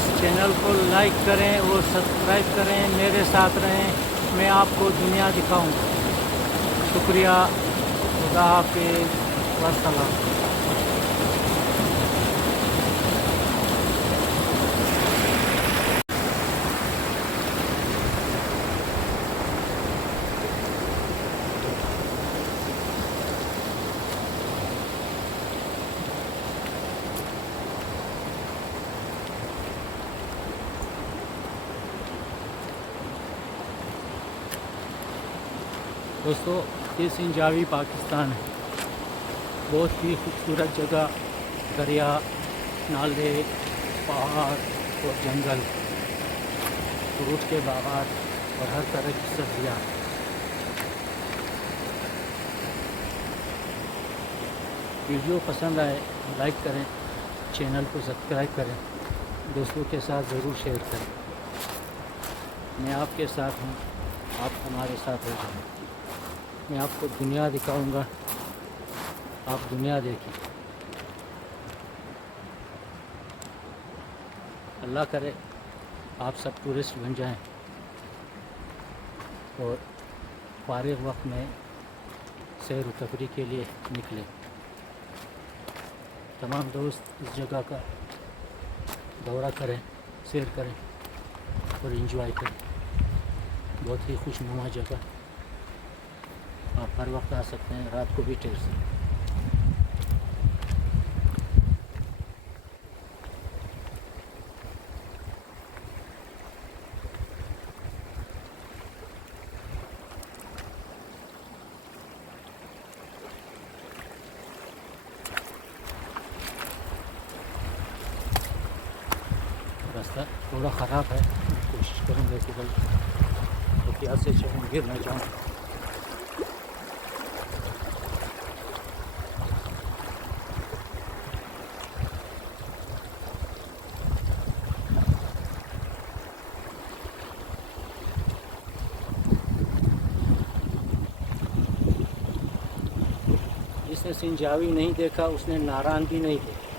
बस चैनल को लाइक करें और सब्सक्राइब करें, मेरे साथ रहें, मैं आपको दुनिया दिखाऊंगा। शुक्रिया, खुदा हाफिज़, वस्सलाम। दोस्तों, ये सिंजावी पाकिस्तान है। बहुत ही खूबसूरत जगह, दरिया, नाले, पहाड़ और जंगल, फ्रूट के बागात और हर तरह की सब्जियाँ। वीडियो पसंद आए लाइक करें, चैनल को सब्सक्राइब करें, दोस्तों के साथ ज़रूर शेयर करें। मैं आपके साथ हूँ, आप हमारे साथ हो जाएं। मैं आपको दुनिया दिखाऊंगा, आप दुनिया देखिए। अल्लाह करे आप सब टूरिस्ट बन जाएं और फारिग वक्त में सैर व तफरीह के लिए निकलें। तमाम दोस्त इस जगह का दौरा करें, सैर करें और एंजॉय करें। बहुत ही खुशनुमा जगह, आप हर वक्त आ सकते हैं, रात को भी ठहर सकते हैं। रास्ता थोड़ा ख़राब है, कोशिश करूँगा कि भाई एहतियात से चलूँ, गिर न जाऊँ। जिसने सिंजावी नहीं देखा उसने नारायण भी नहीं देखा।